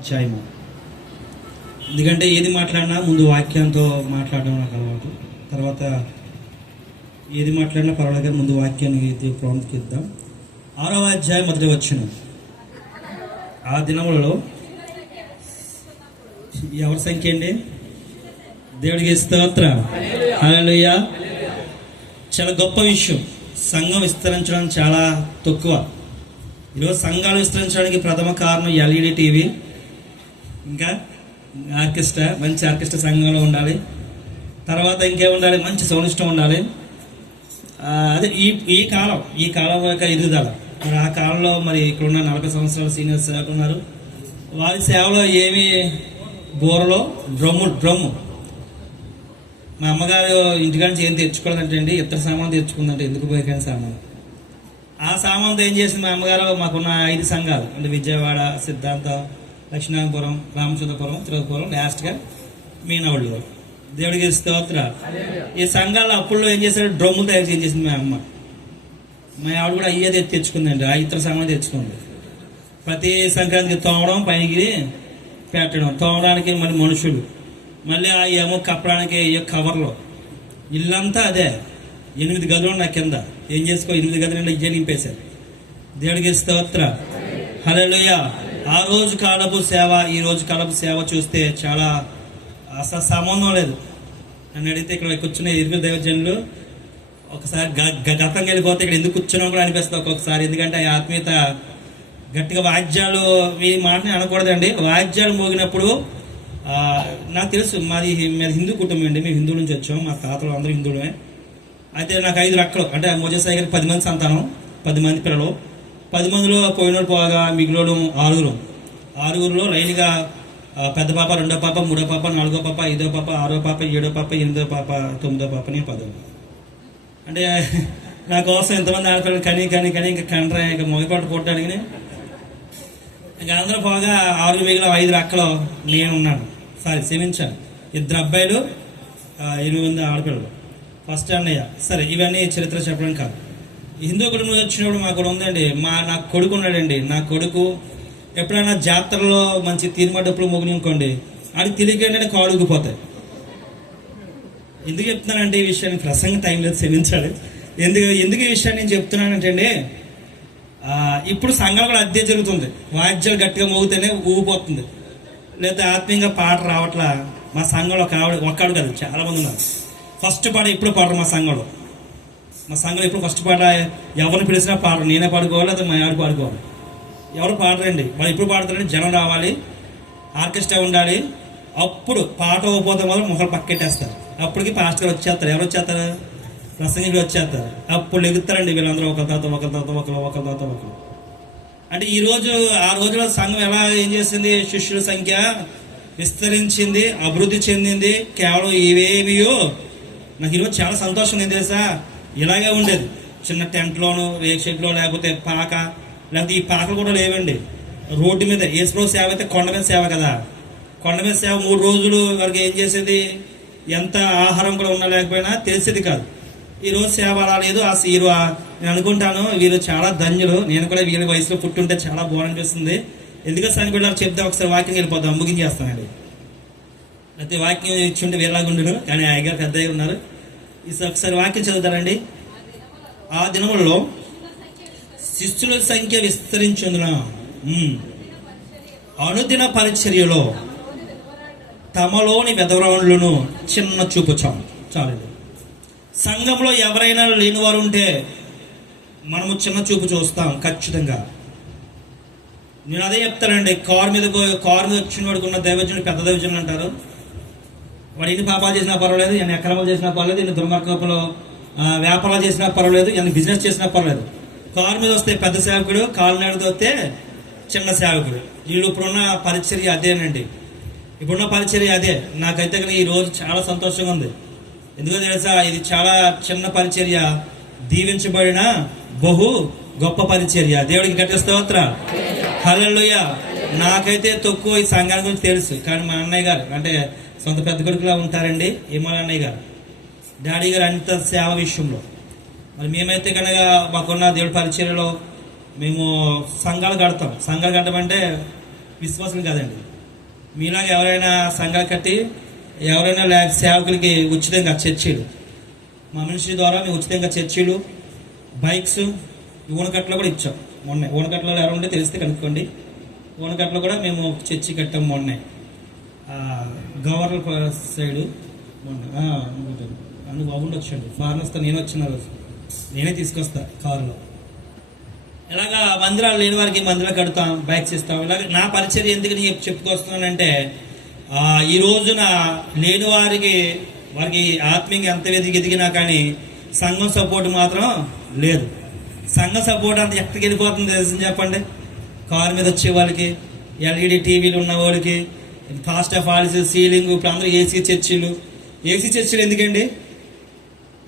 అధ్యాయము. ఎందుకంటే ఏది మాట్లాడినా ముందు వాక్యంతో మాట్లాడడం నాకు అలవాటు. తర్వాత ఏది మాట్లాడినా పర్వాలేదు, ముందు వాక్యాన్ని ప్రాముఖ్యత. 6వ అధ్యాయం మొదటి వచనం. ఆ దినములలో ఎవరి సంఖ్య అండి? దేవుడికి స్తోత్రం, హల్లెలూయా. చాలా గొప్ప విషయం. సంఘం విస్తరించడం చాలా తక్కువ. ఈరోజు సంఘాలు విస్తరించడానికి ప్రథమ కారణం ఎల్ఈడి టీవీ, ఇంకా ఆర్కెస్ట్రా. మంచి ఆర్కెస్ట్రా సంఘంలో ఉండాలి. తర్వాత ఇంకేముండాలి? మంచి సౌండ్ సిస్టమ్ ఉండాలి. అదే ఈ కాలం యొక్క ఎదుగుదల. మరి ఆ కాలంలో మరి ఇక్కడున్న 40 సంవత్సరాల సీనియర్ సేవకులు ఉన్నారు. వారి సేవలో ఏమి బోరలో డ్రమ్ము. మా అమ్మగారు ఇంటికాడ నుంచి ఏం తెచ్చుకోలేదంటే అండి, ఇతర సామాన్ తెచ్చుకుందంటే. ఎందుకు పోయిన సామాన్? ఆ సామాన్తో ఏం చేసింది మా అమ్మగారు? మాకున్న 5 సంఘాలు అంటే విజయవాడ, సిద్ధాంత, లక్ష్మీనారాయణపురం, రామచంద్రపురం, తిరుపతిపురం, లాస్ట్గా మీనవళ్ళు. దేవుడికి స్తోత్రం. ఈ సంఘాల అప్పుల్లో ఏం చేశాడు? డ్రమ్ములు తయారు చేసింది మా అమ్మ. మా ఆవిడ కూడా అయ్యే తెచ్చుకుందండి. ఆ ఇతర సామాన్ తెచ్చుకుంది. ప్రతి సంక్రాంతికి తోమడం, పైకి పెట్టడం, తోమడానికి మళ్ళీ మనుషులు, మళ్ళీ ఆ ఏమో కప్పడానికి కవర్లో. ఇల్లంతా అదే. 8 గదులు నా కింద. ఏం చేసుకో, 8 గదులు ఇయ్య నింపేశారు. దేవుడికి స్తోత్రం, హల్లెలూయా. ఆ రోజు కాలపు సేవ, ఈ రోజు కాలపు సేవ చూస్తే చాలా అసలు సంబంధం లేదు. నన్ను అడిగితే ఇక్కడ కూర్చునే 20 దైవజనులు ఒకసారి గతంకి వెళ్ళిపోతే ఇక్కడ ఎందుకు కూర్చున్నాం కూడా అనిపిస్తుంది ఒక్కొక్కసారి. ఎందుకంటే ఆ ఆత్మీయత గట్టిగా వాయిద్యాలు, ఈ మాటని అనకూడదండి. వాయిద్యాలు మోగినప్పుడు నాకు తెలుసు మాది హిందూ కుటుంబం అండి. మేము హిందువుల నుంచి వచ్చాం. మా తాతలు అందరూ హిందువులమే. అయితే నాకు 5 రెక్కలు అంటే మోజేసాయి 10 మంది సంతానం, 10 మంది పిల్లలు. 10 మందిలో పోయినోడు పోగా మిగిలిన 6 లైన్గా పెద్ద పాప, 2వ పాప, 3వ పాప, 4వ పాప, 5వ పాప, 6వ పాప, 7వ పాప, 8వ పాప, 9వ పాప, నేను 10వ. అంటే నా కోసం ఎంతమంది ఆడపిల్లలు కని ఇంకా కండ్రా ఇంకా మొగపాటు కొట్టడానికి. ఇంకా అందరూ పోగా 6 మిగిలిన 5 రెక్కలు నేను ఉన్నాను. క్షమించాను. 2 అబ్బాయిలు, 8 మంది ఆడపిల్లలు. ఫస్ట్ అన్నయ్య. సరే, ఇవన్నీ చరిత్ర చెప్పడం కాదు. హిందూ కుటుంబం వచ్చినప్పుడు మాకు కూడా ఉందండి. నా కొడుకు ఉన్నాడండి. నా కొడుకు ఎప్పుడైనా జాతరలో మంచి తీర్మాటప్పుడు మొగిని అనుకోండి, ఆడికి తెలియకంటే కాడుగుపోతాయి. ఎందుకు చెప్తున్నానంటే ఈ విషయాన్ని, ప్రసంగ టైం లేదు, క్షమించాలి. ఎందుకు ఈ విషయాన్ని నేను చెప్తున్నానంటే అండి, ఇప్పుడు సంఘాలు కూడా అద్దె జరుగుతుంది. వాయిద్యాలు గట్టిగా మోగితేనే ఊగిపోతుంది, లేదా ఆత్మీయంగా పాట రావట్లా. మా సంఘంలో ఒక్కడు కాదు, చాలా మంది ఉన్నారు. ఫస్ట్ పాట ఎప్పుడు పాడరు మా సంఘంలో. ఎప్పుడు ఫస్ట్ పాట ఎవరిని పిలిచినా పాడరు. నేనే పాడుకోవాలి, లేదా మా ఆడు పాడుకోవాలి. ఎవరు పాడరండి. వాళ్ళు ఎప్పుడు పాడతారండి? జనం రావాలి, ఆర్కెస్ట్రా ఉండాలి. అప్పుడు పాట పోతే మాత్రం మొక్కలు పక్కెట్టేస్తారు. అప్పటికి పాస్టర్ గారు వచ్చేస్తారు. ఎవరు వచ్చేస్తారు? ప్రసంగికులు వచ్చేస్తారు. అప్పుడు ఎగుతారండి వీళ్ళందరూ, ఒకరి తర్వాత ఒకరు. అంటే ఆ రోజులో సంఘం ఎలా ఏం చేసింది? శిష్యుల సంఖ్య విస్తరించింది, అభివృద్ధి చెందింది. కేవలం ఇవేమియో నాకు ఈరోజు చాలా సంతోషం ఉంది తెలుసా. ఇలాగే ఉండేది, చిన్న టెంట్లోను, రేక్ షెడ్లో, లేకపోతే లేకపోతే ఈ పాకలు కూడా లేవండి. రోడ్డు మీద యేసుప్రభు సేవ అయితే కొండ మీద సేవ కదా. కొండ మీద సేవ 3 రోజులు వరకు ఏం చేసేది? ఎంత ఆహారం కూడా ఉన్నా లేకపోయినా తెలిసేది కాదు. ఈరోజు సేవ అలా లేదు. నేను అనుకుంటాను వీరు చాలా ధన్యులు. నేను కూడా వీళ్ళ వయసులో పుట్టుంటే చాలా బాగుంటుంది. ఎందుకంటే సంగతి కూడా చెప్తే ఒకసారి వాక్యం వెళ్ళిపోతాం, ముగించేస్తానండి. అయితే వాక్యం ఇచ్చుంటే వీళ్ళలాగుండడు, కానీ ఆయన పెద్ద ఉన్నారు. ఒకసారి వాక్యం చదువుతారండి. ఆ దినములలో శిష్యుల సంఖ్య విస్తరించుందున అనుదిన పరిచర్యలో తమలోని వెధవరాండ్లను చిన్న చూపు చాలండి. సంఘంలో ఎవరైనా లేని వారు ఉంటే మనము చిన్న చూపు చూస్తాం ఖచ్చితంగా. నేను అదే చెప్తానండి. కారు మీద వచ్చిన వాడికి ఉన్న దైవజనుడు పెద్ద దైవజనులు అంటారు. వాడు ఎన్ని పాపాలు చేసినా పర్వాలేదు, ఎన్ని అక్రమాలు చేసినా పర్వాలేదు, ఎన్ని దుర్మార్గంలో వ్యాపారాలు చేసినా పర్వాలేదు, ఎన్ని బిజినెస్ చేసినా పర్వాలేదు. కారు మీద వస్తే పెద్ద సేవకుడు, కాలినడతో వస్తే చిన్న సేవకుడు. వీళ్ళు ఇప్పుడున్న పరిచర్య అదేనండి. ఇప్పుడున్న పరిచర్య అదే. నాకైతే కానీ ఈ రోజు చాలా సంతోషంగా ఉంది. ఎందుకో తెలుసా, ఇది చాలా చిన్న పరిచర్య, దీవించబడిన బహు గొప్ప పరిచర్య. దేవుడికి గట్టిగా స్తోత్రం, హల్లెలూయా. నాకైతే తక్కువ ఈ సంఘాల గురించి తెలుసు, కానీ మా అన్నయ్య గారు అంటే సొంత పెద్ద కొడుకులా ఉంటారండి. ఏమో అన్నయ్య గారు, డాడీ గారు అంత సేవ విషయంలో. మరి మేమైతే కనుక మాకున్న దేవుడి పరిచర్యలో మేము సంఘాలు కడతాం. సంఘాలు కట్టమంటే విశ్వాసులు కాదండి. మీలాగా ఎవరైనా సంఘాలు కట్టి ఎవరైనా సేవకులకి ఉచితంగా చర్చీలు, మా మినిస్ట్రీ ద్వారా మేము ఉచితంగా చర్చీలు, బైక్స్, ఊనకట్లో కూడా ఇచ్చాం. మొన్నే ఊనకట్లో ఎవరు ఉంటే తెలిస్తే కనుక్కోండి. ఊనకట్లో కూడా మేము చర్చి కట్టాం మొన్నే, గవర్నర్ సైడు మొన్న అందుకు బాగుండి వచ్చాడు. ఫారెనర్స్తో నేను వచ్చిన రోజు నేనే తీసుకొస్తా కారులో. ఇలాగా మందిరాలు లేని వారికి మందిరాలు కడతాం, బైక్స్ ఇస్తాం. ఇలాగ నా పరిచర్య ఎందుకు చెప్పుకొస్తున్నానంటే, ఈ రోజున లేని వారికి ఆత్మీయంగా ఎంత ఎదిగినా కానీ సంఘం సపోర్ట్ మాత్రం లేదు. సంఘం సపోర్ట్ అంత ఎక్కడికి వెళ్ళిపోతుంది తెలిసింది చెప్పండి. కారు మీద వచ్చే వాళ్ళకి, ఎల్ఈడి టీవీలు ఉన్న వాళ్ళకి, ఫాస్ట్ ఆఫ్ ఆల్స్, సీలింగ్, ఇప్పుడు అందరూ ఏసీ చర్చీలు ఎందుకండి?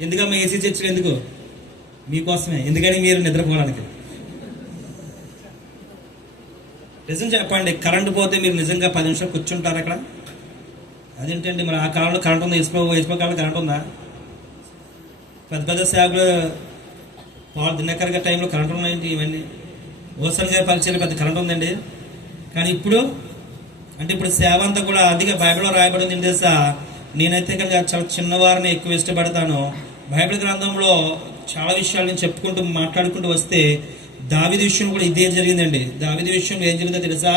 ఎందుకమ్మా ఏసీ చర్చీలు ఎందుకు? మీకోసమే. ఎందుకని మీరు నిద్రపోవడానికి. నిజం చెప్పండి, కరెంటు పోతే మీరు నిజంగా 10 నిమిషాలు కూర్చుంటారు అక్కడ? అదేంటండి మరి ఆ కాలంలో కరెంట్ ఉందా? వేసిపో కాలంలో కరెంట్ ఉందా? పెద్ద సేవకులు పాలు దినకరగా టైంలో కరెంట్ ఉన్నాయండి. ఇవన్నీ ఓసన్ గారి పరిచయం పెద్ద కరెంట్ ఉందండి. కానీ ఇప్పుడు సేవ అంతా కూడా అదిగా బైబిల్లో రాయబడింది ఏంటి తెలుసా? నేనైతే కనుక చాలా చిన్నవారిని ఎక్కువ ఇష్టపడతాను. బైబిల్ గ్రంథంలో చాలా విషయాలు నేను చెప్పుకుంటూ మాట్లాడుకుంటూ వస్తే దావీదు విషయం కూడా ఇదే జరిగిందండి. దావీదు విషయంలో ఏం జరిగిందో తెలుసా?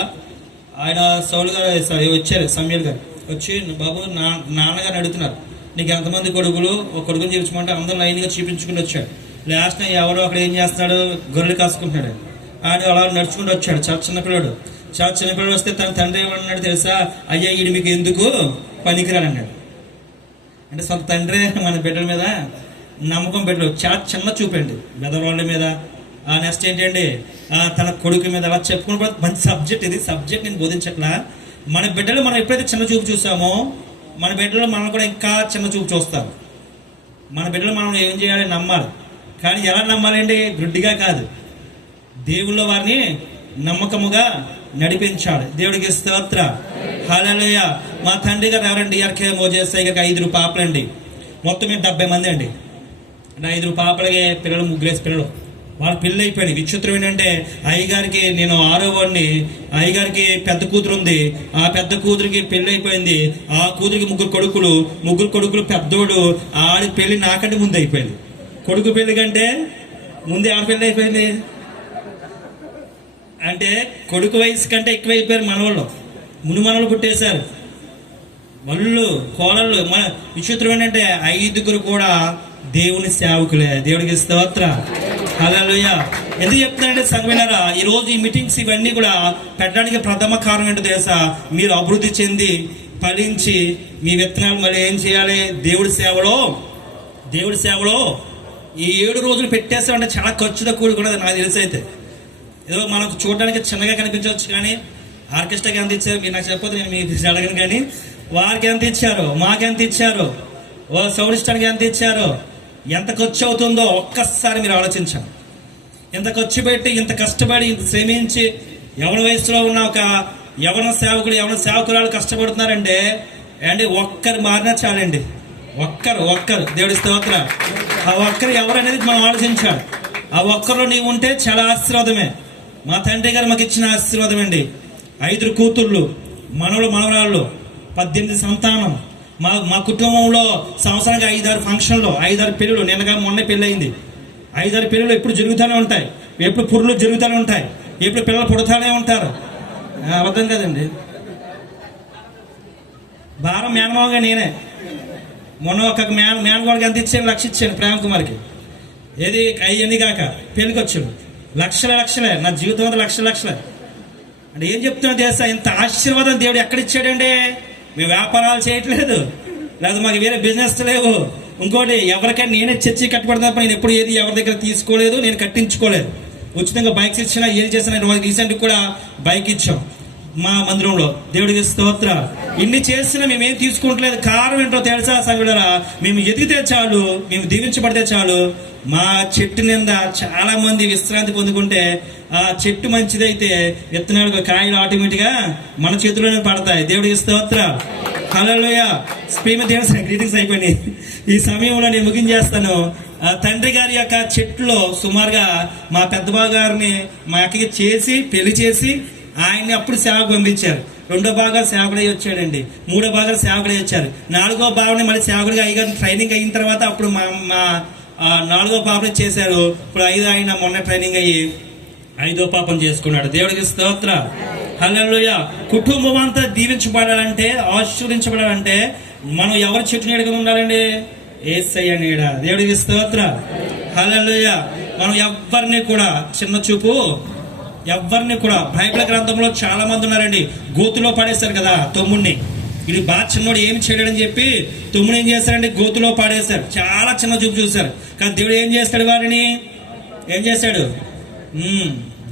ఆయన సౌలు గారు వచ్చారు, సమూయేలు గారు వచ్చి, బాబు నాన్నగారిని అడుగుతున్నారు, నీకు ఎంతమంది కొడుకులు? ఒక కొడుకుని చూపించమంటే అందరూ లైన్గా చూపించుకుంటూ వచ్చాడు. లాస్ట్ ఎవరో అక్కడ ఏం చేస్తున్నాడు? గొర్రెలు కాసుకుంటున్నాడు. ఆయన అలా నడుచుకుంటూ వచ్చాడు. చాలా చిన్నపిల్లడు వస్తే తన తండ్రి ఏమన్నాడు తెలుసా? అయ్యా ఈడు మీకు ఎందుకు పనికిరాని అన్నాడు. అంటే సొంత తండ్రి మన బిడ్డల మీద నమ్మకం పెట్టడు. చాలా చిన్న చూపండి మెదవాళ్ళ మీద. నెక్స్ట్ ఏంటండి, తన కొడుకు మీద అలా చెప్పుకున్న మంచి సబ్జెక్ట్. ఇది సబ్జెక్ట్ నేను బోధించట్లా. మన బిడ్డలు మనం ఎప్పుడైతే చిన్న చూపు చూసామో మన బిడ్డలు మనం కూడా ఇంకా చిన్న చూపు చూస్తారు. మన బిడ్డలు మనం ఏం చేయాలి? నమ్మాలి. కానీ ఎలా నమ్మాలండి? గుడ్డిగా కాదు, దేవుళ్ళో వారిని నమ్మకముగా నడిపించాలి. దేవుడికి స్తోత్ర, హల్లెలూయా. మా తండ్రి గారు ఎవరండి? డిఆర్కే మోజేసయ్య గారికి 5 పాపలండి. మొత్తం 70 మంది అండి. 5 పాపలకి పిల్లలు, 3 పిల్లలు. వాళ్ళ పెళ్ళి అయిపోయింది. విచిత్రం ఏంటంటే అయ్యగారికి, నేను 6వ వాడిని, అయ్యగారికి పెద్ద కూతురు ఉంది. ఆ పెద్ద కూతురికి పెళ్ళి అయిపోయింది. ఆ కూతురికి 3 కొడుకులు. పెద్దోడు ఆడి పెళ్లి నాకంటే ముందు అయిపోయింది. కొడుకు పెళ్లి కంటే ముందే ఆడ పెళ్ళి అయిపోయింది. అంటే కొడుకు వయసు కంటే ఎక్కువ అయిపోయారు మనవాళ్ళు పుట్టేశారు. వాళ్ళు కోడళ్ళు. మన విచిత్రం ఏంటంటే 5 కూడా దేవుని సేవకులే. దేవుడికి స్తోత్ర, హల్లెలూయా. ఎందుకు చెప్తున్నానంటే సంఘమిలారా, ఈరోజు ఈ మీటింగ్స్ ఇవన్నీ కూడా పెట్టడానికి ప్రథమ కారణం ఏంటో తెలుసా? మీరు అభివృద్ధి చెంది ఫలించి మీ విత్తనాలు మళ్ళీ ఏం చేయాలి? దేవుడి సేవలో ఈ 7 రోజులు పెట్టేస్తామంటే చాలా ఖర్చుతో కూడుకున్నది నాకు తెలిసి. అయితే ఏదో మనకు చూడడానికి చిన్నగా కనిపించవచ్చు, కానీ ఆర్కెస్ట్రాకి ఎంత ఇచ్చారు మీరు నాకు చెప్పొద్దు, నేను మీకు అడగను. కానీ వారికి ఎంత ఇచ్చారో, మాకెంత ఇచ్చారో, సౌండ్ సిస్టమ్కి ఎంత ఇచ్చారో, ఎంత ఖర్చు అవుతుందో ఒక్కసారి మీరు ఆలోచించాలి. ఇంత ఖర్చు పెట్టి, ఇంత కష్టపడి, ఇంత శ్రమించి, యవన వయసులో ఉన్న ఒక యవన సేవకురాలు కష్టపడుతున్నారంటే ఒక్కరు మారినా చాలండి. ఒక్కరు దేవుడి స్తోత్ర. ఆ ఒక్కరు ఎవరు అనేది మనం ఆలోచించాలి. ఆ ఒక్కరిలో నీవు ఉంటే చాలా ఆశీర్వాదమే. మా తండ్రి గారు మాకు ఇచ్చిన ఆశీర్వాదం అండి. 5 కూతుర్లు, మనవరాళ్ళు, 18 సంతానం. మా కుటుంబంలో సంవత్సరానికి 5-6 ఫంక్షన్లు, 5-6 పెళ్ళిళ్ళు. మొన్న పెళ్ళి అయింది. 5-6 పెళ్ళిళ్ళు ఎప్పుడు జరుగుతూనే ఉంటాయి. ఎప్పుడు పురులు జరుగుతూనే ఉంటాయి. ఎప్పుడు పిల్లలు పుడతానే ఉంటారు. అబద్ధం కదండి. భారం మేనమావగా నేనే. మొన్న ఒక మేనగోడికి ఎంత ఇచ్చాను? 1,00,000 ఇచ్చాను ప్రేమ కుమార్కి. ఏది అయ్యని కాక పెళ్ళికి వచ్చాడు. లక్షలే. నా జీవితం అంతా లక్షలే. అంటే ఏం చెప్తున్నా తెలుసా? ఇంత ఆశీర్వాదం దేవుడు ఎక్కడిచ్చాడండి? మేము వ్యాపారాలు చేయట్లేదు, లేదా మాకు వేరే బిజినెస్ లేవు. ఇంకోటి, ఎవరికైనా నేనే చర్చి కట్టబడతాను. నేను ఎప్పుడు ఏది ఎవరి దగ్గర తీసుకోలేదు, నేను కట్టించుకోలేదు. ఉచితంగా బైక్స్ ఇచ్చినా, ఏది చేసినా. రీసెంట్గా కూడా బైక్ ఇచ్చాం మా మందిరంలో. దేవుడికి స్తోత్ర. ఇన్ని చేసినా మేమేం తీసుకుంటలేదు. కారణం ఏంటో తెలుసా సంగతులారా? మేము ఎదిగితే చాలు, మేము దీవించబడితే చాలు. మా చెట్టు నింద చాలా మంది విశ్రాంతి పొందుకుంటే, ఆ చెట్టు మంచిదైతే విత్తనాలు, కాయలు ఆటోమేటిక్గా మన చేతిలోనే పడతాయి. దేవుడికి స్తోత్ర, హల్లెలూయా. గ్రీటింగ్స్ అయిపోయినాయి. ఈ సమయంలో నేను ముగించేస్తాను. తండ్రి గారి యొక్క చెట్టులో సుమారుగా మా పెద్దబాబు గారిని మా అక్కకి పెళ్లి చేసి ఆయన్ని అప్పుడు సేవకు పంపించారు. 2వ భాగాలు సేవకుడై వచ్చాడండి. 3వ భాగాలు సేవకుడై వచ్చారు. 4వ భాగం మళ్ళీ సేవకుడిగా అయ్యారు. ట్రైనింగ్ అయిన తర్వాత అప్పుడు మా 4వ పాపం చేశారు. ఇప్పుడు 5 ఆయన మొన్న ట్రైనింగ్ అయ్యి 5వ పాపం చేసుకున్నాడు. దేవుడికి స్తోత్ర. హల్లెలూయా. కుటుంబం అంతా దీవించబడాలంటే, ఆశీర్వదించబడాలంటే మనం ఎవరి చెట్టు నీడగా ఉండాలండి? యేసయ్య నీడ. దేవుడికి స్తోత్ర. హల్లెలూయా. మనం ఎవరిని కూడా చిన్న చూపు, ఎవరిని కూడా బైబిల్ గ్రంథంలో చాలా మంది ఉన్నారండి, గోతులో పడేశారు కదా తమ్ముడిని. ఇది బాగా చిన్నోడు ఏమి చేయడని చెప్పి తమ్ముడు ఏం చేశారండి? గోతులో పాడేశారు. చాలా చిన్న చూపు చూశారు. కానీ దేవుడు ఏం చేస్తాడు? వారిని ఏం చేశాడు?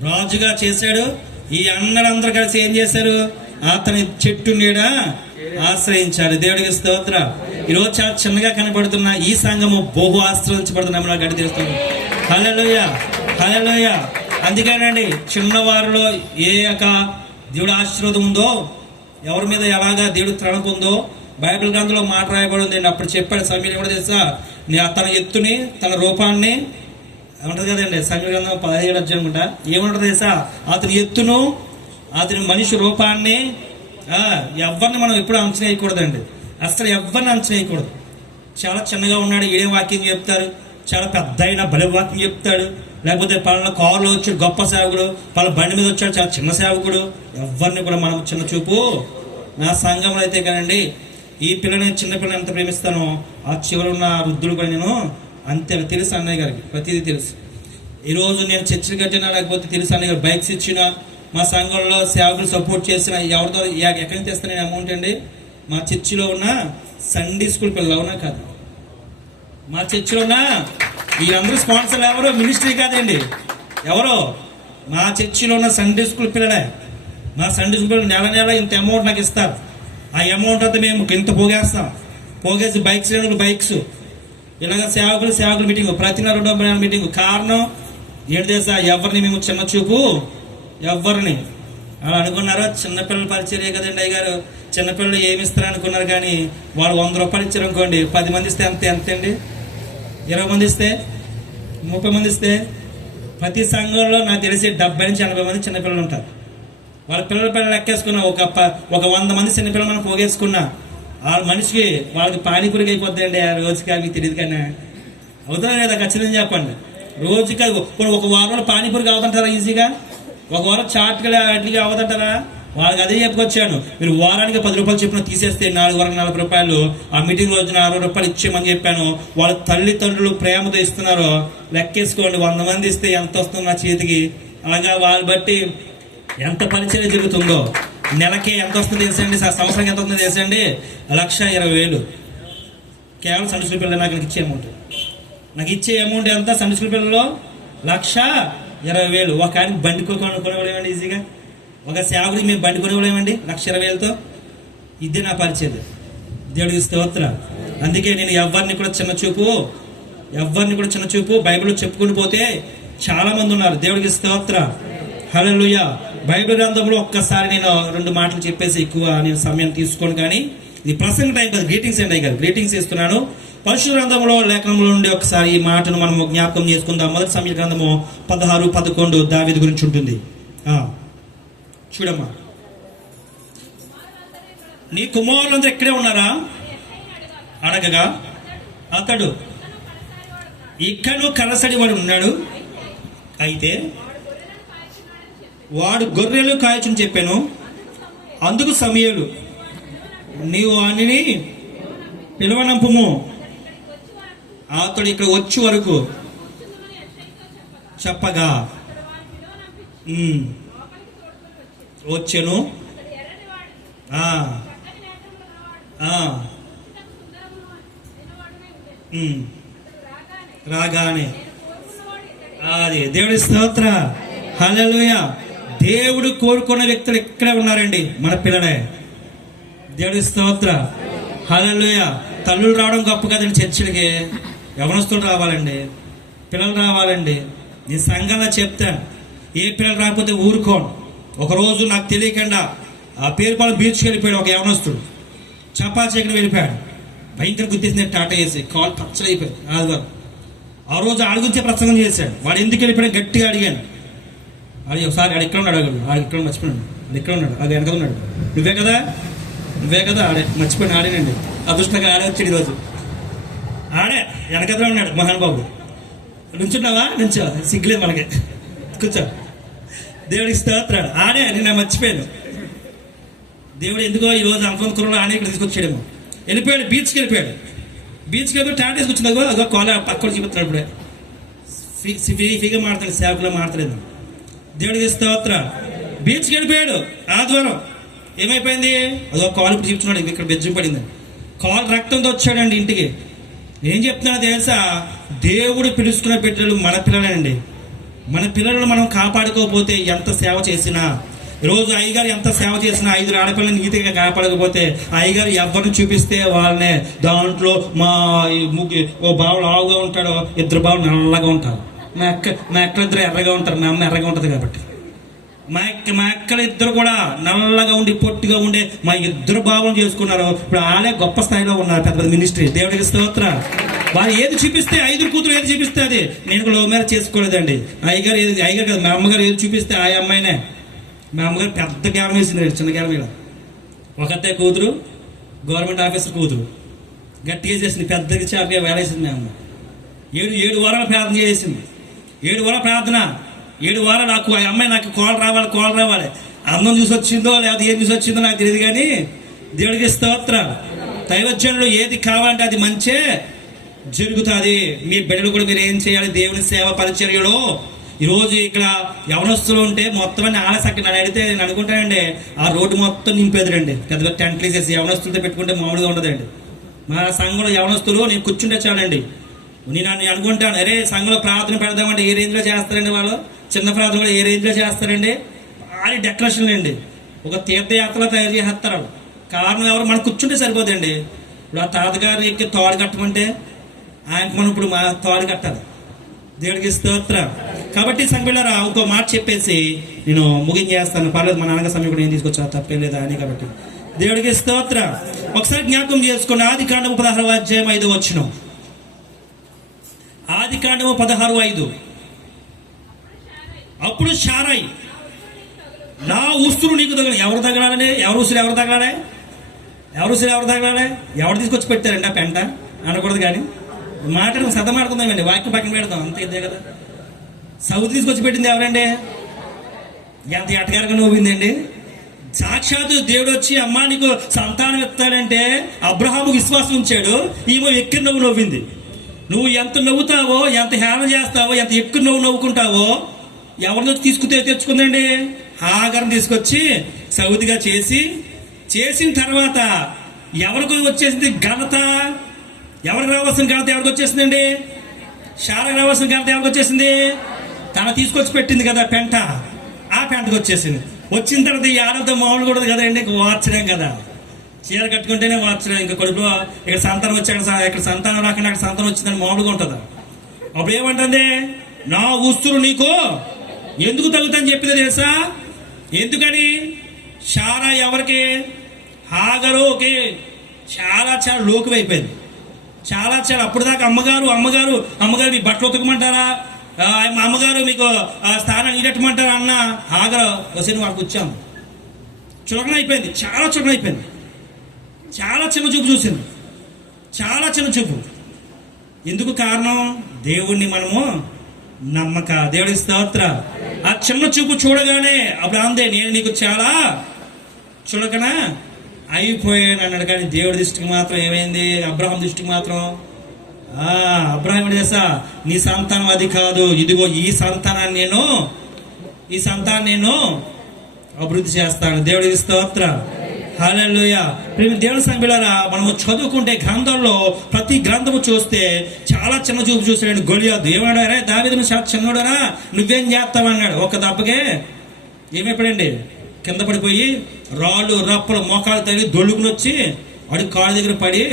రాజుగా చేశాడు. ఈ అందరూ కలిసి ఏం చేశారు? అతని చెట్టు నీడ ఆశ్రయించారు. దేవుడికి స్తోత్ర. ఈరోజు చాలా చిన్నగా కనబడుతున్న ఈ సంఘము బహు ఆశ్రయించబడుతున్నాము నాకు గడి తెలుస్తుంది. హల్లెలూయా, హల్లెలూయా. అందుకేనండి చిన్నవారిలో ఏ యొక్క దేవుడు ఆశీర్వాదం ఉందో, ఎవరి మీద ఎలాగా దేవుడు తణుకు ఉందో బైబిల్ గ్రంథంలో మాట రాయబడి ఉందండి. అప్పుడు చెప్పాడు సమీర్ కూడా తెలుసా, తన ఎత్తుని, తన రూపాన్ని ఏమంటది కదండి సమీర గ్రంథం 17 అధ్యాయం అనుకుంటా. ఏమంటారు తెలుసా? అతని ఎత్తును, అతని మనిషి రూపాన్ని ఎవరిని మనం ఎప్పుడు అంచనా వేయకూడదండి. అసలు ఎవరిని అంచనా వేయకూడదు. చాలా చిన్నగా ఉన్నాడు, ఏం వాక్యం చెప్తారు, చాలా పెద్ద అయినా బలి వాక్యం చెప్తాడు, లేకపోతే పలానా కారులో వచ్చాడు గొప్ప సేవకుడు, పలానా బండి మీద వచ్చాడు చాలా చిన్న సేవకుడు. ఎవరిని కూడా మనం చిన్న చూపు. నా సంఘంలో అయితే కానండి ఈ పిల్లని, చిన్న పిల్లని ఎంత ప్రేమిస్తానో ఆ చివరి ఉన్న వృద్ధులు కూడా నేను అంతే. తెలుసు అన్నయ్య గారికి ప్రతిదీ తెలుసు. ఈరోజు నేను చర్చలు కట్టినా, లేకపోతే తెలుసు అన్నయ్య గారు బైక్స్ ఇచ్చినా, మా సంఘంలో సేవకులు సపోర్ట్ చేసిన ఎవరితో ఎక్కడి నుంచి తెస్తాను నేను అమౌంట్ అండి? మా చర్చిలో ఉన్న సండే స్కూల్ పిల్లలు. అవునా కాదు? మా చర్చిలో ఉన్న వీళ్ళందరూ స్పాన్సర్లు ఎవరు? మినిస్ట్రీ కాదండి. ఎవరో మా చర్చిలో ఉన్న సండే స్కూల్ పిల్లలే. మా సండే స్కూల్ పిల్లలు నెల నెల ఇంత అమౌంట్ నాకు ఇస్తారు. ఆ అమౌంట్ అంతా మేము ఇంత పోగేస్తాం. పోగేసి బైక్స్ ఇలాగ సేవకులు మీటింగ్, ప్రతి నెల 2 మీటింగ్. కారణం ఏంటి తెలుసా? ఎవరిని మేము చిన్న చూపు, ఎవరిని అలా అనుకున్నారో. చిన్నపిల్లల పరిచర్య కదండి అయ్యగారు. చిన్నపిల్లలు ఏమి ఇస్తారు అనుకున్నారు. కానీ వాళ్ళు 100 రూపాయలు ఇచ్చారు అనుకోండి, 10 మంది ఇస్తే ఎంత అండి? 20 మంది ఇస్తే, 30 మంది ఇస్తే, ప్రతి సంఘంలో నాకు తెలిసి 70 నుంచి 80 మంది చిన్నపిల్లలు ఉంటారు. వాళ్ళ పిల్లలు లెక్కేసుకున్నా ఒక 100 మంది చిన్నపిల్లలు మనం పోగేసుకున్నా వాళ్ళ మనిషికి వాళ్ళకి పానీపూరికి అయిపోద్దండి ఆ రోజుకి. అవి తెలియదు కానీ అవుతుందా లేదా? ఖచ్చితంగా చెప్పండి. రోజుకి ఒక వారంలో పానీపూరికి అవుతుంటారా ఈజీగా? ఒక వారం చాట్గా అట్లకి అవుతుంటారా? వాళ్ళకి అదే చెప్పుకొచ్చాను. మీరు వారానికి 10 రూపాయలు చెప్పిన తీసేస్తే 4 వారానికి 40 రూపాయలు. ఆ మీటింగ్ రోజున 60 రూపాయలు ఇచ్చేయమని చెప్పాను. వాళ్ళ తల్లిదండ్రులు ప్రేమతో ఇస్తున్నారు. లెక్కేసుకోండి, 100 మంది ఇస్తే ఎంత వస్తుంది నా చేతికి. అలాగా వాళ్ళు బట్టి ఎంత పరిచయం జరుగుతుందో. నెలకి ఎంత వస్తుందో తెలుసండి? సంవత్సరానికి ఎంత వస్తుందో తెలుసండి? 1,20,000 కేవలం సండే స్కూల్ పిల్లలు నాకు ఇచ్చే అమౌంట్. నాకు ఇచ్చే అమౌంట్ ఎంత? సండే స్కూల్ పిల్లల్లో 1,20,000. ఒక ఆయనకి బండి కొనేవాళ్ళేమండి ఈజీగా? ఒక సేవకుడికి మేము బండి కొనేవాళ్ళేమండి 1,20,000తో? ఇదే నా పరిచయం. దేవుడికి స్తోత్ర. అందుకే నేను ఎవరిని కూడా చిన్న చూపు బైబిల్లో చెప్పుకుని పోతే చాలా మంది ఉన్నారు. దేవుడికి స్తోత్ర. హల్లెలూయా. బైబిల్ గ్రంథంలో ఒక్కసారి నేను 2 మాటలు చెప్పేసి ఎక్కువ నేను సమయం తీసుకోను. కానీ ఇది ప్రసంగ టైం కాదు, గ్రీటింగ్స్ అండి అయ్యారు. గ్రీటింగ్స్ ఇస్తున్నాను. పరిశుద్ధ గ్రంథంలో లేఖనంలో నుండి ఒకసారి ఈ మాటను మనం జ్ఞాపకం చేసుకుందాం. మొదటి సమయ గ్రంథము 16-11 దావీదు గురించి ఉంటుంది. చూడమ్మా. నీ కుమారులందరూ ఇక్కడే ఉన్నారా అడగగా అతడు ఇక్కడు కలసడి వాడు ఉన్నాడు. అయితే వాడు గొర్రెలు కాయచుని చెప్పాను. అందుకు సమూయేలు నీవు వానిని పిలువనంపుము, అతడు ఇక్కడ వచ్చి వరకు చెప్పగా వచ్చాను. రాగానే అది దేవుడి స్తోత్ర. హల్లెలూయా. దేవుడు కోరుకున్న వ్యక్తులు ఇక్కడే ఉన్నారండి, మన పిల్లలే. దేవుడి స్తోత్ర. హల్లెలూయా. తల్లులు రావడం గొప్ప కదండి చర్చిలకి. యవనస్తులు రావాలండి, పిల్లలు రావాలండి. నేను సంఘంలో చెప్తాను, ఏ పిల్లలు రాకపోతే ఊరుకోండి. ఒకరోజు నాకు తెలియకుండా ఆ పేరుపాలెం బీచ్కి వెళ్ళిపోయాడు ఒక యవనస్తుడు. చపాచీకి వెళ్ళిపోయాడు. భయంకర గుర్తించింది టాటా వేసి కాలు పచ్చడైపోయాడు. ఆదివారం ఆ రోజు ఆడి గురించే ప్రసంగం చేశాడు. వాడు ఎందుకు వెళ్ళిపోయాడు గట్టిగా అడిగాను. అది ఒకసారి ఆడు ఇక్కడ ఉన్నాడు, ఆడు ఇక్కడ మర్చిపోయాడు, ఆడు ఇక్కడ ఉన్నాడు, అది వెనక ఉన్నాడు. నువ్వే కదా ఆడే మర్చిపోయిన ఆడేనండి. అదృష్టంగా ఆడే వచ్చాడు ఈరోజు. ఆడే వెనకదలో ఉన్నాడు మహానుబాబు. నుంచున్నావా? నుంచో, సిగ్గులేదు మనకి, కూర్చో. దేవుడికి స్తోత్రాలు. ఆడే నేను మర్చిపోయాను. దేవుడు ఎందుకో ఈరోజు అంతమంది కుర్రలు ఆడే ఇక్కడ తీసుకొచ్చాడేమో. వెళ్ళిపోయాడు, బీచ్కి వెళ్ళిపోయాడు. టాటా తీసుకొచ్చిందాగో అదో కోల పక్కన చూపుతున్నాడు. ఇప్పుడే ఫీగా మాడతాడు, సేవకులో మాడతలేదు. దేవుడికి స్తోత్రాలు. బీచ్కి వెళ్ళిపోయాడు ఆదివారం. ఏమైపోయింది? అదో కాలు ఇప్పుడు చూపుతున్నాడు, ఇక్కడ బెజ్జం పడింది. కాలు రక్తంతో వచ్చాడండి ఇంటికి. ఏం చెప్తున్నా తెలుసా? దేవుడు పిలుచుకున్న బిడ్డలు మన పిల్లలేనండి. మన పిల్లలను మనం కాపాడుకోకపోతే ఎంత సేవ చేసినా, రోజు అయ్యగారు ఎంత సేవ చేసినా 5 ఆడపిల్లలు నీతిగా కాపాడకపోతే అయ్యగారు ఎవరిని చూపిస్తే వాళ్ళనే దాంట్లో ఓ బావ లావుగా ఉంటాడో, 2 బావులు నల్లగా ఉంటారు. మా అక్క 2 ఎర్రగా ఉంటారు, మా అమ్మ ఎర్రగా ఉంటుంది కాబట్టి. మా అక్కలు 2 కూడా నల్లగా ఉండి పొట్టిగా ఉండే మా 2 బావులు చేసుకున్నారు. ఇప్పుడు వాళ్ళే గొప్ప స్థాయిలో ఉన్నారు, పెద్ద మినిస్ట్రీ. దేవుడికి స్తోత్రం. వాళ్ళు ఏది చూపిస్తే 5 కూతురు ఏది చూపిస్తే అది. నేను లవ్ మ్యారేజ్ చేసుకోలేదండి. అయ్యగారు కదా, మా అమ్మగారు ఏది చూపిస్తే ఆ అమ్మాయినే. మా అమ్మగారు పెద్ద గ్యారం వేసింది, చిన్న గ్యారం మీద. ఒకతే కూతురు, గవర్నమెంట్ ఆఫీసర్ కూతురు. గట్టిగా చేసింది, పెద్దగా చాపగా వేలేసింది. మా అమ్మ 7 వారాలు ప్రార్థన చేసింది. 7 వారాల ప్రార్థన. 7 వారాలు నాకు ఆ అమ్మాయి నాకు కోళ్ళు రావాలి. అన్నం చూసి వచ్చిందో లేదా ఏం చూసి వచ్చిందో నాకు తెలియదు, కానీ దేవుడికి స్తోత్రం. దైవజనులు ఏది కావాలంటే అది మంచే జరుగుతుంది. మీ బిడ్డలు కూడా మీరు ఏం చేయాలి? దేవుని సేవ పరిచర్యలో. ఈరోజు ఇక్కడ యవనస్తులు ఉంటే మొత్తం అన్ని ఆలసక్కి నన్ను అడిగితే నేను అనుకుంటానండి, ఆ రోడ్డు మొత్తం నింపేదురండి. పెద్ద టెంట్లు వేసేసి యవనస్తులతో పెట్టుకుంటే మామూలుగా ఉండదండి. మా సంఘంలో యవనస్తులు నేను కూర్చుంటే చాలండి. నేను అనుకుంటాను, అరే సంఘంలో ప్రార్థన పెడదామంటే ఏ రేంజ్లో చేస్తారండి వాళ్ళు. చిన్న ప్రార్థన కూడా ఏ రేంజ్లో చేస్తారండి. భారీ డెకరేషన్లు అండి. ఒక తీర్థయాత్రలో తయారు చేస్తారు. కారణం ఎవరు? మనం కూర్చుంటే సరిపోదండి. ఇప్పుడు ఆ తాతగారు ఎక్కి తోడు కట్టమంటే ఆయనకు మనం ఇప్పుడు మా తోడు కట్టాలి. దేవుడికి స్తోత్రం. కాబట్టి సంఘంలోరా ఇంకో మాట చెప్పేసి నేను ముగించేస్తాను. పర్లేదు, మా నాన్నగారి సమయం కూడా నేను తీసుకొచ్చా, తప్పేం లేదా అని. కాబట్టి దేవుడికి స్తోత్రం. ఒకసారి జ్ఞాపకం చేసుకోండి. ఆదికాండము 16వ అధ్యాయం 5వ వచనం. ఆదికాండము 16:5. అప్పుడు శారై, నా ఉసురు నీకు తగల. ఎవరు తగలాలండి? ఎవరు ఉసురు ఎవరు తగలాలి? ఎవరు తీసుకొచ్చి పెట్టారండి ఆ పెంట అనకూడదు, కానీ మాటను సతమాడుకుందామండి. వాక్యం పక్కన పెడతాం, అంతే ఇదే కదా. సౌదీ తీసుకొచ్చి పెట్టింది ఎవరండి? ఎంత ఎటగారుగా నవ్విందండి. సాక్షాత్తు దేవుడు వచ్చి అమ్మా నీకు సంతానం ఇస్తాడంటే అబ్రహాము విశ్వాసం ఉంచాడు. ఈమె ఎక్కిరి నవ్వింది. నువ్వు ఎంత నవ్వుతావో, ఎంత హేళన చేస్తావో, ఎంత ఎక్కువ నవ్వుకుంటావో ఎవరినో తెచ్చుకుందండి. హాగర్ని తీసుకొచ్చి సౌదిగా చేసిన తర్వాత ఎవరికి వచ్చేసింది ఘనత? ఎవరికి రావాల్సిన ఘనత ఎవరికి వచ్చేసిందండి? శారకు రావాల్సిన ఘనత ఎవరికి వచ్చేసింది? తన తీసుకొచ్చి పెట్టింది కదా పెంట, ఆ పెంటకు వచ్చేసింది. వచ్చిన తర్వాత ఈ ఆడతో మామూలు కూడా కదండి, వార్చడం కదా. చీర కట్టుకుంటేనే వార్చడం. ఇంకా కొడుకు ఇక్కడ సంతానం వచ్చాక ఇక్కడ సంతానం రాకుండా అక్కడ సంతానం వచ్చిందని మామూలుగా ఉంటుందా? అప్పుడు ఏమంటుంది? నా ఉస్తురు నీకు ఎందుకు తగ్గుతుందని చెప్పింది తెలుసా? ఎందుకని? శారా ఎవరికి? హాగరుకి చాలా లోకువైపోయింది. చాలా అప్పుడు దాకా అమ్మగారు మీ బట్టలు ఉతకమంటారా, అమ్మగారు మీకు స్థానం నీడెట్టమంటారా అన్న హాగరు వసే వాడికి వచ్చాము. చులకన అయిపోయింది, చాలా చులకన అయిపోయింది. చాలా చిన్న చూపు చూసింది, చాలా చిన్న చూపు. ఎందుకు కారణం? దేవుణ్ణి మనము నమ్మక. దేవుడికి స్తోత్రం. ఆ చిన్న చూపు చూడగానే అప్పుడు అందే నేను నీకు చాలా చులకన అయిపోయాను అన్నాడు. కానీ దేవుడి దృష్టికి మాత్రం ఏమైంది? అబ్రహాం దృష్టికి మాత్రం అబ్రహాం చేసా నీ సంతానం అది కాదు, ఇదిగో ఈ సంతానాన్ని నేను అభివృద్ధి చేస్తాను. దేవుడికి స్తోత్రం. హల్లెలూయా. దేవుని సంఘాలారా, మనము చదువుకుంటే గ్రంథంలో ప్రతి గ్రంథము చూస్తే చాలా చిన్న చూపు చూసాడు గొలియాతు. ఏమన్నాడు? దావీదు చిన్నోడరా, నువ్వేం చేస్తావన్నాడు. ఒక దెబ్బకే ఏమైపోయాడండి? కింద పడిపోయి రాళ్ళు రప్పలు మోకాలు తగిలి దొల్లుకుని వచ్చి వాడి కాళ్ళ దగ్గర పడి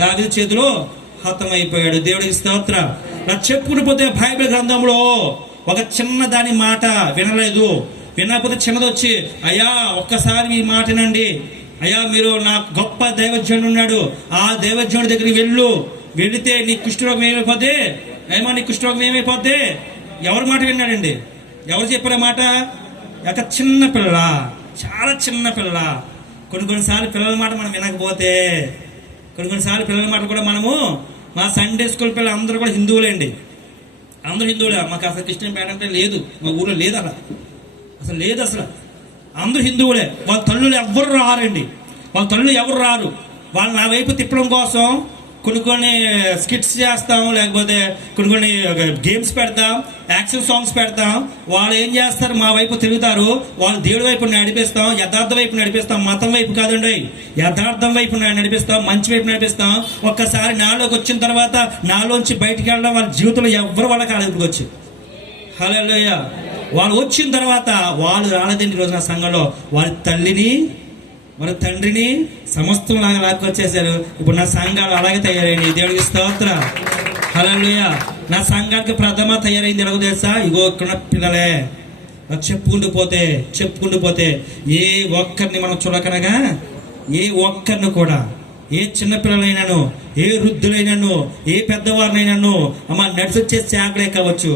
దావీదు చేతిలో హతమైపోయాడు. దేవుడికి స్తోత్రం. నాకు చెప్పుకుంటూ పోతే బైబిల్ గ్రంథంలో ఒక చిన్న దాని మాట వినకపోతే చిన్నది వచ్చి, అయ్యా ఒక్కసారి ఈ మాటనండి, అయ్యా మీరు నా గొప్ప దైవజనుడు ఉన్నాడు, ఆ దైవజనుడి దగ్గరికి వెళితే నీ కుష్ఠరోగం ఏమైపోద్ది? నీ కుష్ఠరోగం ఏమైపోద్ది? ఎవరి మాట విన్నాడండి? ఎవరు చెప్పారు మాట? ఒక చిన్న పిల్ల, చాలా చిన్న పిల్ల. కొన్నిసార్లు పిల్లల మాట మనం వినకపోతే, కొన్నిసార్లు పిల్లల మాట కూడా మనము, మా సండే స్కూల్ పిల్లలు అందరూ కూడా హిందువులేండి, అందరూ హిందువులే. మాకు అసలు క్రిస్టియన్ పేరెంట్ అంటే లేదు, మా ఊళ్ళో లేదు, అసలు లేదు. అసలు అందరూ హిందువులే. వాళ్ళ తల్లులు ఎవరు రారండి, వాళ్ళ తల్లులు ఎవరు రారు. వాళ్ళు నా వైపు తిప్పడం కోసం కొన్ని స్కిట్స్ చేస్తాం, లేకపోతే కొన్ని గేమ్స్ పెడతాం, యాక్షన్ సాంగ్స్ పెడతాం. వాళ్ళు ఏం చేస్తారు, మా వైపు తిరుగుతారు. వాళ్ళు దేవుడి వైపు నడిపిస్తాం, యథార్థం వైపు నడిపిస్తాం. మతం వైపు కాదండి, యథార్థం వైపు నడిపిస్తాం, మంచి వైపు నడిపిస్తాం. ఒక్కసారి నాలోకి వచ్చిన తర్వాత నాలోంచి బయటికి వెళ్ళడం వాళ్ళ జీవితంలో ఎవరు వాళ్ళకి ఆలోచనకు వచ్చి హల్లెలూయా. వాళ్ళు వచ్చిన తర్వాత వాళ్ళు రాలేదండి ఈరోజు నా సంఘంలో. వాళ్ళ తల్లిని, మన తండ్రిని సమస్తం లాగా లాక్కొచ్చేసారు. ఇప్పుడు నా సంఘాలు అలాగే తయారైంది. దేవుడికి స్తోత్రం, హల్లెలూయా. నా సంఘానికి ప్రథమ తయారైంది ఎలాగో తెలుసా? ఇగో ఇక్కడ పిల్లలే. చెప్పుకుంటూ పోతే ఏ ఒక్కరిని మనం చూడకనగా, ఏ ఒక్కరిని కూడా, ఏ చిన్నపిల్లలైనాను, ఏ వృద్ధులైనాను, ఏ పెద్దవారినైనాను, అమ్మ నడిచి వచ్చే సేవకుడే కావచ్చు,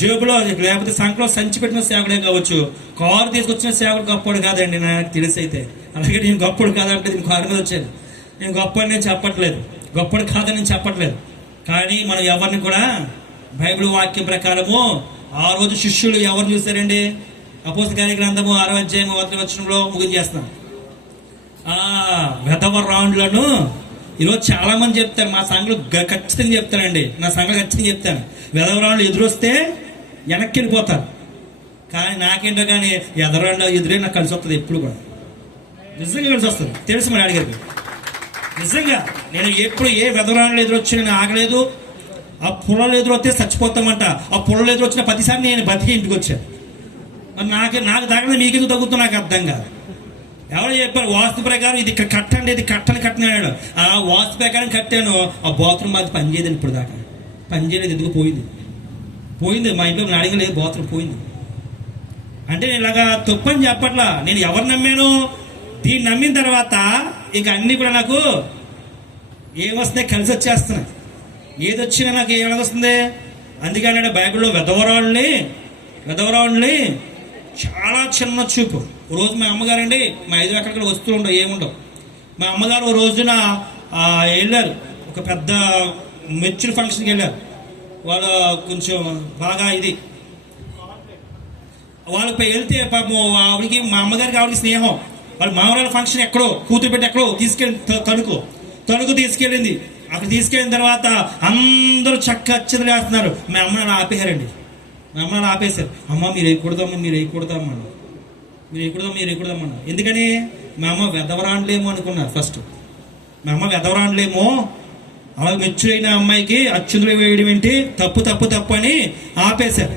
జేబులో లేకపోతే సంఖ్యలో సంచి పెట్టిన సేవకుడే కావచ్చు, కారు తీసుకొచ్చిన సేవకుడు గొప్పడు కాదండి నాకు తెలిసి అయితే. అలాగే నేను గొప్పడు కాదంటే నేను కారు మీద వచ్చాను. నేను గొప్పని నేను చెప్పట్లేదు, గొప్పడు కాదని నేను చెప్పట్లేదు. కానీ మనం ఎవరిని కూడా బైబిల్ వాక్యం ప్రకారము ఆ రోజు శిష్యులు ఎవరు చూశారండి? అపోస్తల గ్రంథము 6వ అధ్యాయం 1వ వచనంలో ముగించేస్తున్నాం. వెధవరాండ్లను ఈరోజు చాలా మంది చెప్తారు, మా సంఘంలో ఖచ్చితంగా చెప్తానండి, నా సంఘం ఖచ్చితంగా చెప్తాను, వెధవరాండ్లు ఎదురొస్తే వెనక్కి వెళ్ళిపోతారు. కానీ నాకేంటో కానీ ఎదరాండ్లు ఎదురే నాకు కలిసి వస్తుంది, ఎప్పుడు కూడా నిజంగా కలిసి వస్తుంది. తెలుసు మరి అడిగారు నిజంగా. నేను ఎప్పుడు ఏ వెధవరాండ్లు ఎదురొచ్చి నేను ఆగలేదు. ఆ పొలాలు ఎదురొస్తే చచ్చిపోతామంట. ఆ పొలాలు ఎదురొచ్చిన ప్రతిసారి నేను బతికి ఇంటికి వచ్చాను. మరి నాకు తగ్గదు, మీకెందుకు తగ్గుతుందో నాకు అర్థం కాదు. ఎవరు చెప్పారు వాస్తు ప్రకారం ఇది కట్టండి, ఇది కట్టని అన్నాడు. ఆ వాస్తు ప్రకారం కట్టాను. ఆ బాత్రూమ్ అది పనిచేయదండి, ఇప్పుడు దాకా పనిచేయలేదు. ఎందుకు పోయింది మా ఇంట్లో అడగలేదు, బాత్రూమ్ పోయింది. అంటే నేను ఇలాగా తప్పని చెప్పట్లా. నేను ఎవరు నమ్మాను? దీన్ని నమ్మిన తర్వాత ఇక అన్నీ కూడా నాకు ఏమొస్తున్నాయి, కలిసి వచ్చేస్తున్నాయి. ఏది వచ్చినా నాకు ఏమొస్తుంది. అందుకే అన్నాడు బైబిల్లో, వెధవరాళ్ళని చాలా చిన్న చూపు. రోజు మా అమ్మగారండి, మా 5 ఎకరాలు వస్తువులు ఉండవు, ఏముండవు. మా అమ్మగారు ఓ రోజున వెళ్ళారు, ఒక పెద్ద మెచ్యూర్ ఫంక్షన్కి వెళ్ళారు. వాళ్ళు కొంచెం బాగా వాళ్ళపై వెళ్తే పాపం ఆవిడికి, మా అమ్మగారికి ఆవిడకి స్నేహం. వాళ్ళ మామూలు ఫంక్షన్ ఎక్కడో కూతురు పెట్టి ఎక్కడో తీసుకెళ్ళి తణుకు తీసుకెళ్ళింది. అక్కడ తీసుకెళ్ళిన తర్వాత అందరూ చక్క అచ్చలు వేస్తున్నారు. మా అమ్మని అలా ఆపేశారండి. మా అమ్మని ఆపేశారు. అమ్మ మీరు వేయకూడదమ్మా. ఎందుకని? మా అమ్మ వెధవరాండ్లేమో అనుకున్నారు ఫస్ట్. మా అమ్మ వెధవరాండ్లేమో, అలా మెచ్చురైన అమ్మాయికి అచ్చుందులు వేయడం ఏంటి, తప్పు అని ఆపేశారు.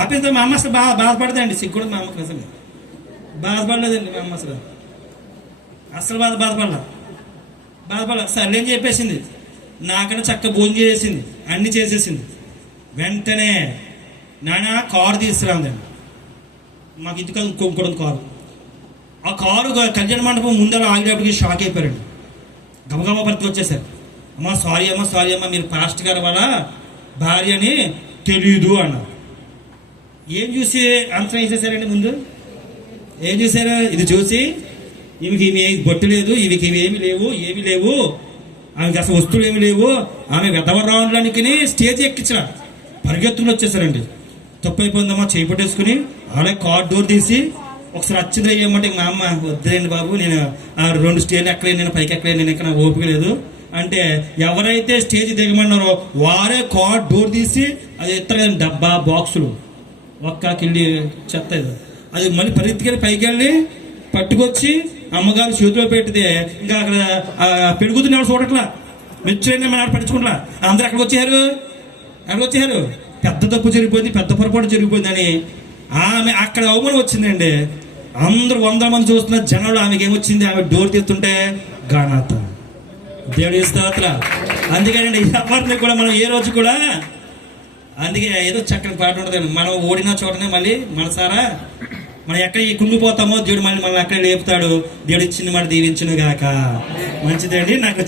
ఆపేస్తే మా అమ్మ అసలు బాధపడదండి. సిగ్గుడు మా అమ్మకి అసలు బాధపడలేదండి. మా అమ్మ అసలు బాధపడలే. సర్లే అని చెప్పేసింది. నాకన్నా చక్క భోజనం చేసేసింది, అన్ని చేసేసింది. వెంటనే నాన్న కారు తీసుకురాందండి. మాకు ఇది కాదు, ఇంకొకటి కారు. ఆ కారు కళ్యాణ మండపం ముందర ఆగినప్పటికీ షాక్ అయిపోయారండి. గమగమ భర్తీ వచ్చేసారు. అమ్మ సారీ అమ్మ, మీరు పాస్టర్ గారు వాళ్ళ భార్య అని తెలీదు అన్నారు. ఏం చూసి అంచనా వేసేసారండి? ముందు ఏం చూసారు? ఇది చూసి ఈమెకి ఇవి బొట్టు లేదు, ఇవికి ఏమి లేవు, ఆమెకి అసలు వస్తువులు ఏమి లేవు, ఆమె వెధవరాండ్లనికి స్టేజ్ ఎక్కించిన పరిగెత్తుకుని వచ్చేసారండి. తప్పు అయిపోయిందమ్మా, చేపట్టేసుకుని అలాగే కార్ డోర్ తీసి ఒకసారి వచ్చింది ఏమంటే, మా అమ్మ వద్దులేండి బాబు, నేను ఆ 2 స్టేజ్లు ఎక్కలేదు, నేను పైకి ఎక్కలేదు, నేను ఇక్కడ ఓపిక లేదు అంటే, ఎవరైతే స్టేజ్ దిగమన్నారో వారే కార్ డోర్ తీసి అది ఎత్తలేదండి. డబ్బా బాక్సులు ఒక్క కిల్లి చెత్త అది మళ్ళీ పరిగెత్తుకెళ్ళి పైకి వెళ్ళి పట్టుకొచ్చి అమ్మగారు చేతిలో పెట్టితే ఇంకా అక్కడ పెరుగుతుంది. ఎవరు చూడట్లా, మెచ్చురైన మన పట్టించుకుంటా. అందరూ ఎక్కడికి వచ్చారు. పెద్ద తప్పు జరిగిపోయింది, పెద్ద పొరపాటు జరిగిపోయిందని ఆమె అక్కడ అవమానం వచ్చిందండి. అందరూ 100 మంది చూస్తున్న జనాలు ఆమెకి ఏమొచ్చింది? ఆమె డోర్ తీస్తుంటే ఘనత. దేవుడి స్తోత్రం. అందుకేనండి ఎవరిని కూడా మనం ఏ రోజు కూడా, అందుకే ఏదో చక్కని పాట ఉంటుంది, మనం ఓడిన చోటనే మళ్ళీ మనసారా మనం ఎక్కడ కుంగిపోతామో దేవుడు మళ్ళీ మనల్ని అక్కడే లేపుతాడు. దేవుడు ఇచ్చింది మనం దీవించును గాక. మంచిదండి. నాకు